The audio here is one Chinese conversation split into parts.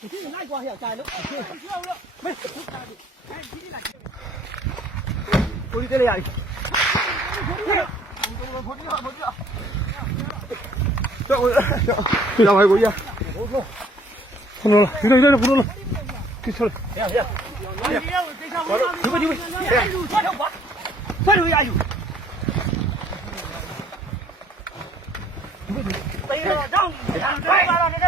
你这里挨过，还要栽了。没，不栽的。哎，你这里来。过去这里来。过去啊，过去啊。叫过去，叫。两排过走走。走。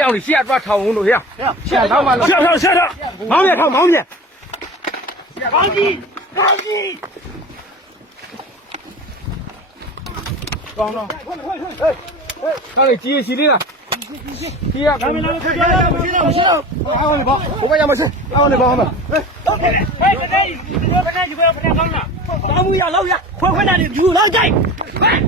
让你下抓草公头去，下草公头，下下下，毛片草毛片，毛鸡毛鸡，光了，快点快点，哎哎，那里鸡是你的，鸡鸡鸡，鸡啊，那边那个，那边那个，行动行动，快往里跑，不管也没事，快往里跑，兄弟，来，老铁，哎，兄弟，兄弟，兄不要不站岗了，打木匠老叶，快快点，你住老宅，快。